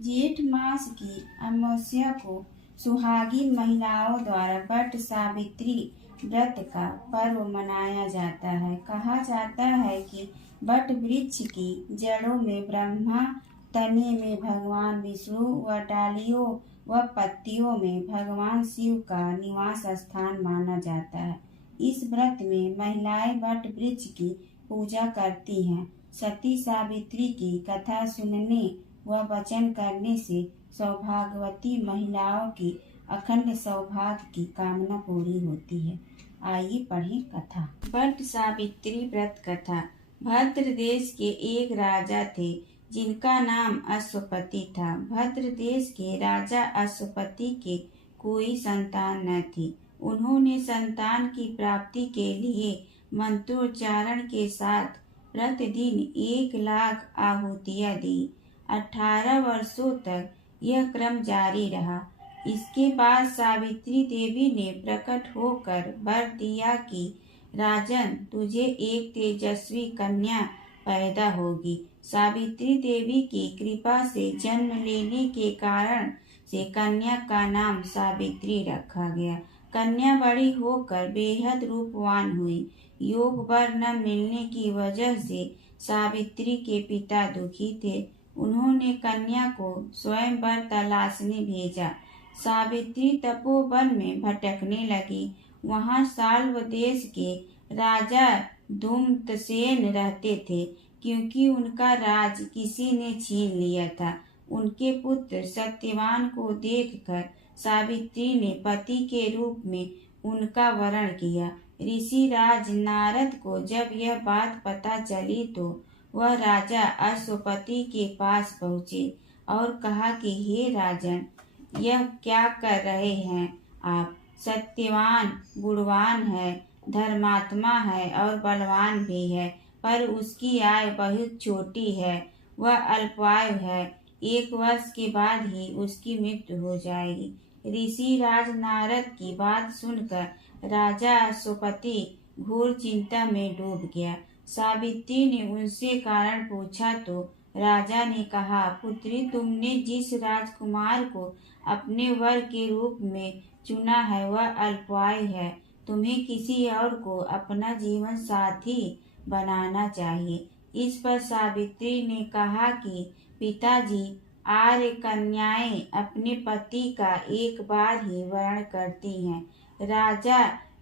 जेठ मास की अमावस्या को सुहागिन महिलाओं द्वारा वट सावित्री व्रत का पर्व मनाया जाता है। कहा जाता है कि वट वृक्ष की जड़ों में ब्रह्मा, तने में भगवान विष्णु व डालियों व पत्तियों में भगवान शिव का निवास स्थान माना जाता है। इस व्रत में महिलाएं वट वृक्ष की पूजा करती हैं। सती सावित्री की कथा सुनने व वचन करने से सौभाग्यवती महिलाओं की अखंड सौभाग्य की कामना पूरी होती है। आइए पढ़ें कथा। वट सावित्री व्रत कथा। भद्र देश के एक राजा थे जिनका नाम अश्वपति था। भद्र देश के राजा अश्वपति के कोई संतान न थी। उन्होंने संतान की प्राप्ति के लिए मंत्रोच्चारण के साथ प्रतिदिन 1,00,000 आहुतियाँ दी। 18 वर्षों तक यह क्रम जारी रहा। इसके बाद सावित्री देवी ने प्रकट होकर वर दिया कि राजन, तुझे एक तेजस्वी कन्या पैदा होगी। सावित्री देवी की कृपा से जन्म लेने के कारण से कन्या का नाम सावित्री रखा गया। कन्या बड़ी होकर बेहद रूपवान हुई। योग वर न मिलने की वजह से सावित्री के पिता दुखी थे। उन्होंने कन्या को स्वयंवर तलाशने भेजा। सावित्री तपोवन में भटकने लगी। वहाँ साल्व देश के राजा धूम्रसेन रहते थे। क्योंकि उनका राज किसी ने छीन लिया था, उनके पुत्र सत्यवान को देखकर सावित्री ने पति के रूप में उनका वरण किया। ऋषि राज नारद को जब यह बात पता चली तो वह राजा अश्वपति के पास पहुँचे और कहा कि हे राजन, यह क्या कर रहे हैं आप? सत्यवान गुणवान है, धर्मात्मा है और बलवान भी है, पर उसकी आयु बहुत छोटी है। वह अल्पायु है। 1 वर्ष के बाद ही उसकी मृत्यु हो जाएगी। ऋषि राज नारद की बात सुनकर राजा अश्वपति घोर चिंता में डूब गया। सावित्री ने उनसे कारण पूछा तो राजा ने कहा, पुत्री, तुमने जिस राजकुमार को अपने वर के रूप में चुना है वह अल्पायु है। तुम्हें किसी और को अपना जीवन साथी बनाना चाहिए। इस पर सावित्री ने कहा कि पिताजी, आर्य कन्याएं अपने पति का एक बार ही वरण करती हैं। राजा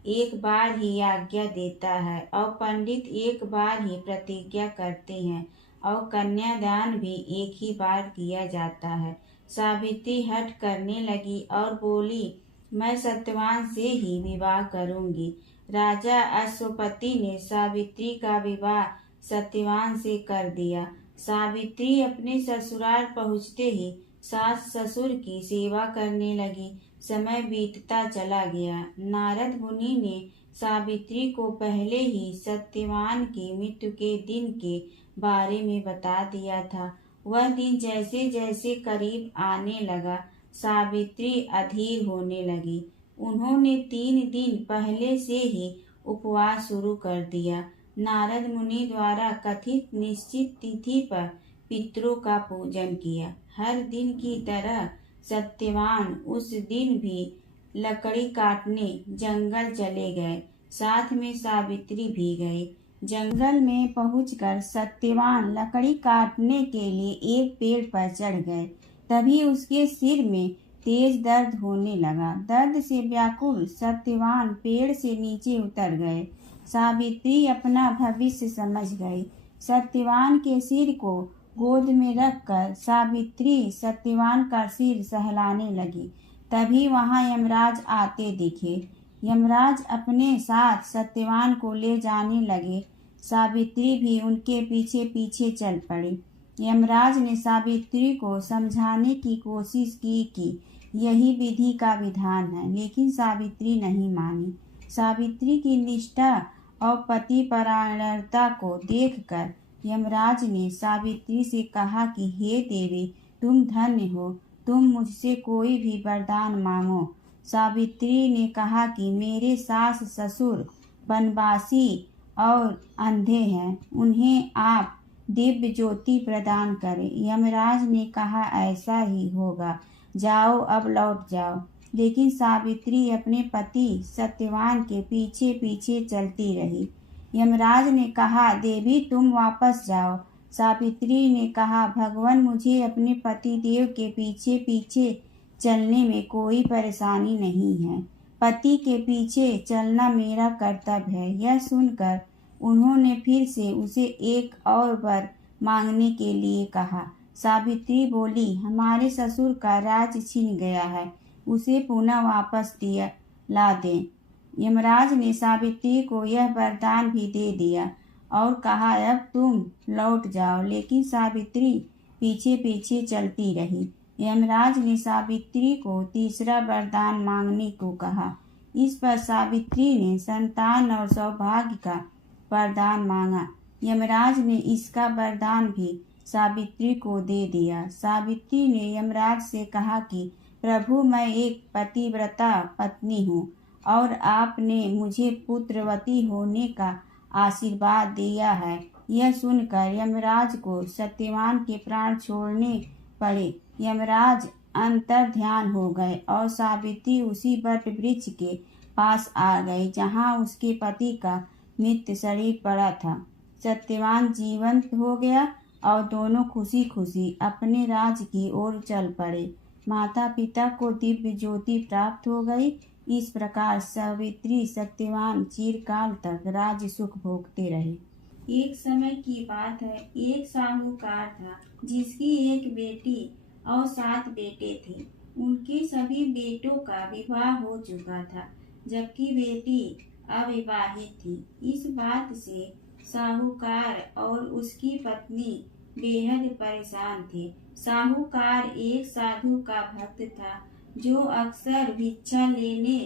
एक बार ही आज्ञा देता है और पंडित एक बार ही प्रतिज्ञा करते हैं और कन्यादान भी एक ही बार किया जाता है। सावित्री हठ करने लगी और बोली, मैं सत्यवान से ही विवाह करूंगी। राजा अश्वपति ने सावित्री का विवाह सत्यवान से कर दिया। सावित्री अपने ससुराल पहुँचते ही सास ससुर की सेवा करने लगी। समय बीतता चला गया। नारद मुनि ने सावित्री को पहले ही सत्यवान की मृत्यु के दिन के बारे में बता दिया था। वह दिन जैसे जैसे करीब आने लगा, सावित्री अधीर होने लगी। उन्होंने 3 दिन पहले से ही उपवास शुरू कर दिया। नारद मुनि द्वारा कथित निश्चित तिथि पर पितरों का पूजन किया। हर दिन की तरह सत्यवान उस दिन भी लकड़ी काटने जंगल चले गए। साथ में सावित्री भी गई। जंगल में पहुंचकर सत्यवान लकड़ी काटने के लिए एक पेड़ पर चढ़ गए। तभी उसके सिर में तेज दर्द होने लगा। दर्द से व्याकुल सत्यवान पेड़ से नीचे उतर गए। सावित्री अपना भविष्य समझ गई। सत्यवान के सिर को गोद में रखकर सावित्री सत्यवान का सिर सहलाने लगी। तभी वहां यमराज आते दिखे। यमराज अपने साथ सत्यवान को ले जाने लगे। सावित्री भी उनके पीछे पीछे चल पड़ी। यमराज ने सावित्री को समझाने की कोशिश की कि यही विधि का विधान है, लेकिन सावित्री नहीं मानी। सावित्री की निष्ठा और पतिपरायणता को देखकर यमराज ने सावित्री से कहा कि हे देवी, तुम धन्य हो, तुम मुझसे कोई भी वरदान मांगो। सावित्री ने कहा कि मेरे सास ससुर वनवासी और अंधे हैं, उन्हें आप दिव्य ज्योति प्रदान करे। यमराज ने कहा, ऐसा ही होगा, जाओ अब लौट जाओ। लेकिन सावित्री अपने पति सत्यवान के पीछे पीछे चलती रही। यमराज ने कहा, देवी तुम वापस जाओ। सावित्री ने कहा, भगवान मुझे अपने पति देव के पीछे पीछे चलने में कोई परेशानी नहीं है। पति के पीछे चलना मेरा कर्तव्य है। यह सुनकर उन्होंने फिर से उसे एक और वर मांगने के लिए कहा। सावित्री बोली, हमारे ससुर का राज छिन गया है, उसे पुनः वापस ला दें। यमराज ने सावित्री को यह वरदान भी दे दिया और कहा, अब तुम लौट जाओ। लेकिन सावित्री पीछे पीछे चलती रही। यमराज ने सावित्री को तीसरा वरदान मांगने को कहा। इस पर सावित्री ने संतान और सौभाग्य का वरदान मांगा। यमराज ने इसका वरदान भी सावित्री को दे दिया। सावित्री ने यमराज से कहा कि प्रभु, मैं एक पतिव्रता पत्नी हूँ और आपने मुझे पुत्रवती होने का आशीर्वाद दिया है। यह सुनकर यमराज को सत्यवान के प्राण छोड़ने पड़े। यमराज अंतर ध्यान हो गए और सावित्री उसी वट वृक्ष के पास आ गई जहाँ उसके पति का मृत शरीर पड़ा था। सत्यवान जीवंत हो गया और दोनों खुशी खुशी अपने राज की ओर चल पड़े। माता पिता को दिव्य ज्योति प्राप्त हो गई। इस प्रकार सावित्री सत्यवान चिरकाल तक राज सुख भोगते रहे। एक समय की बात है, एक साहूकार था जिसकी एक बेटी और 7 बेटे थे। उनके सभी बेटों का विवाह हो चुका था, जबकि बेटी अविवाहित थी। इस बात से साहूकार और उसकी पत्नी बेहद परेशान थे। साहूकार एक साधु का भक्त था जो अक्सर भिक्षा लेने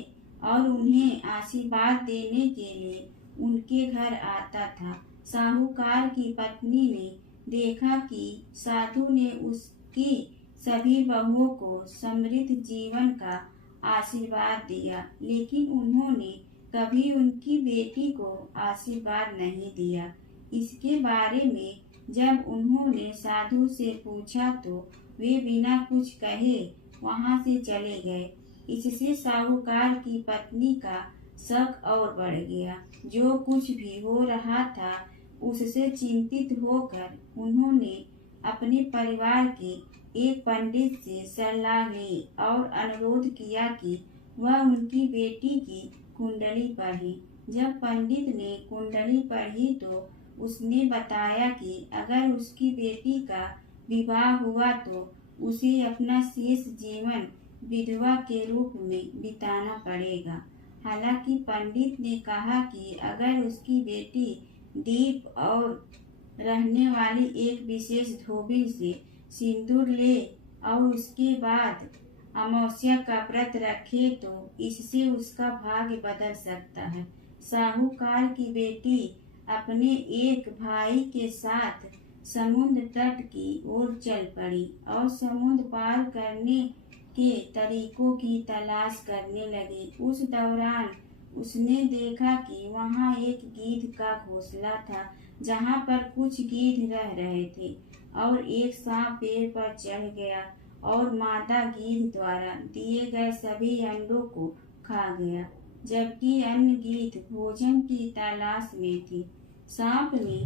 और उन्हें आशीर्वाद देने के लिए उनके घर आता था। साहूकार की पत्नी ने देखा कि साधु ने उसकी सभी बहुओं को समृद्ध जीवन का आशीर्वाद दिया, लेकिन उन्होंने कभी उनकी बेटी को आशीर्वाद नहीं दिया। इसके बारे में जब उन्होंने साधु से पूछा तो वे बिना कुछ कहे वहां से चले गए। इससे साहूकार की पत्नी का शक और बढ़ गया। जो कुछ भी हो रहा था उससे चिंतित होकर उन्होंने अपने परिवार के एक पंडित से सलाह ली और अनुरोध किया कि वह उनकी बेटी की कुंडली पढ़े। जब पंडित ने कुंडली पढ़ी तो उसने बताया कि अगर उसकी बेटी का विवाह हुआ तो उसे अपना शेष जीवन विधवा के रूप में बिताना पड़ेगा। हालांकि पंडित ने कहा कि अगर उसकी बेटी दीप और रहने वाली एक विशेष धोबी से सिंदूर ले और उसके बाद अमावस्या का व्रत रखे तो इससे उसका भाग्य बदल सकता है। साहूकार की बेटी अपने एक भाई के साथ समुद्र तट की ओर चल पड़ी और समुद्र पार करने के तरीकों की तलाश करने लगी। उस दौरान उसने देखा कि वहाँ एक गीध का घोंसला था जहाँ पर कुछ गीध रह रहे थे और एक सांप पेड़ पर चढ़ गया और मादा गीध द्वारा दिए गए सभी अंडों को खा गया, जबकि अन्य गीध भोजन की तलाश में थी। सांप ने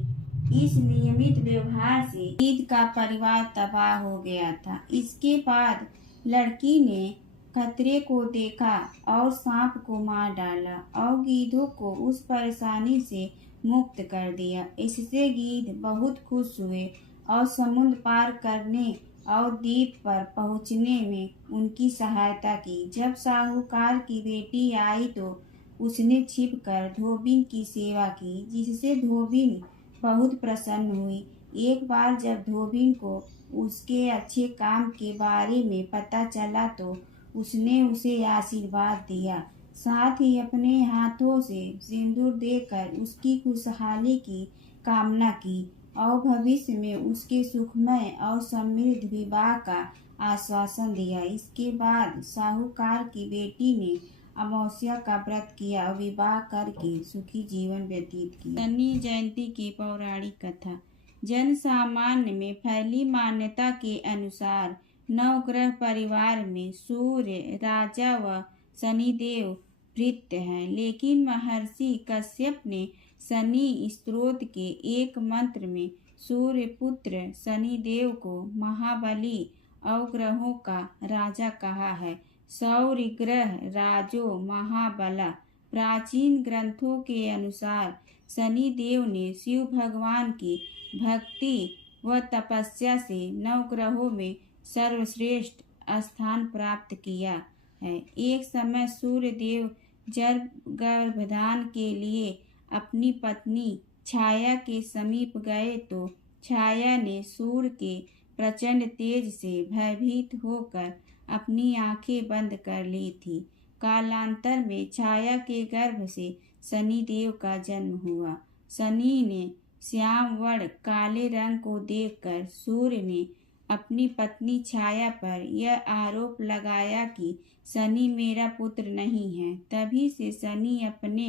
इस नियमित व्यवहार से गीध का परिवार तबाह हो गया था। इसके बाद लड़की ने खतरे को देखा और सांप को मार डाला और गीधों को उस परेशानी से मुक्त कर दिया। इससे गीध बहुत खुश हुए और समुद्र पार करने और द्वीप पर पहुंचने में उनकी सहायता की। जब साहूकार की बेटी आई तो उसने छिपकर धोबिन की सेवा की, जिससे धोबिन बहुत प्रसन्न हुई। एक बार जब धोबिन को उसके अच्छे काम के बारे में पता चला तो उसने उसे आशीर्वाद दिया, साथ ही अपने हाथों से सिंदूर देकर उसकी खुशहाली की कामना की और भविष्य में उसके सुखमय और समृद्ध विवाह का आश्वासन दिया। इसके बाद साहूकार की बेटी ने अमावस्या का व्रत किया और विवाह करके सुखी जीवन व्यतीत किया। शनि जयंती की पौराणिक कथा। जन सामान्य में फैली मान्यता के अनुसार नवग्रह परिवार में सूर्य, राजा व शनिदेव भृत्य हैं, लेकिन महर्षि कश्यप ने शनि स्तोत्र के एक मंत्र में सूर्य पुत्र शनिदेव को महाबली अवग्रहों का राजा कहा है। सौर्य ग्रह राजो महाबला। प्राचीन ग्रंथों के अनुसार शनिदेव ने शिव भगवान की भक्ति व तपस्या से नवग्रहों में सर्वश्रेष्ठ स्थान प्राप्त किया है। एक समय सूर्यदेव जब गर्भधान के लिए अपनी पत्नी छाया के समीप गए तो छाया ने सूर्य के प्रचंड तेज से भयभीत होकर अपनी आंखें बंद कर ली थी। कालांतर में छाया के गर्भ से शनिदेव का जन्म हुआ। शनि ने श्याम वर्ण काले रंग को देखकर सूर्य ने अपनी पत्नी छाया पर यह आरोप लगाया कि शनि मेरा पुत्र नहीं है। तभी से शनि अपने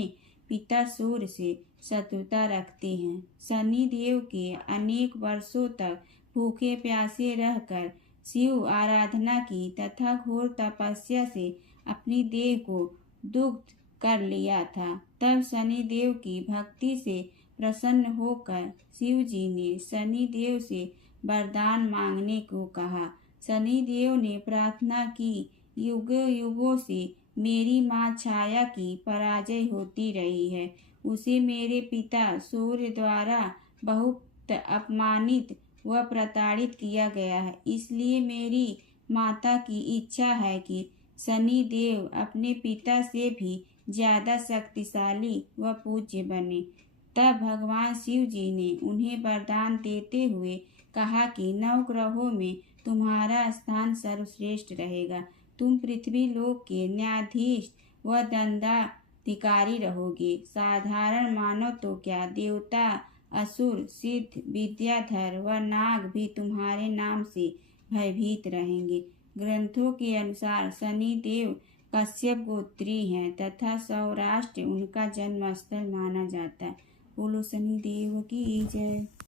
पिता सूर्य से शत्रुता रखते हैं। शनि देव के अनेक वर्षों तक भूखे प्यासे रहकर शिव आराधना की तथा घोर तपस्या से अपनी देह को दुग्ध कर लिया था। तब शनि देव की भक्ति से प्रसन्न होकर शिव जी ने शनि देव से वरदान मांगने को कहा। शनि देव ने प्रार्थना की, युगों युगों से मेरी माँ छाया की पराजय होती रही है। उसे मेरे पिता सूर्य द्वारा बहुत अपमानित व प्रताड़ित किया गया है। इसलिए मेरी माता की इच्छा है कि शनि देव अपने पिता से भी ज्यादा शक्तिशाली व पूज्य बने। तब भगवान शिव जी ने उन्हें वरदान देते हुए कहा कि नवग्रहों में तुम्हारा स्थान सर्वश्रेष्ठ रहेगा। तुम पृथ्वी लोक के न्यायाधीश व दंडाधिकारी रहोगे। साधारण मानव तो क्या, देवता, असुर, सिद्ध, विद्याधर व नाग भी तुम्हारे नाम से भयभीत रहेंगे। ग्रंथों के अनुसार शनि देव कश्यप गोत्री हैं तथा सौराष्ट्र उनका जन्म स्थल माना जाता है। बोलो शनि देव की जय।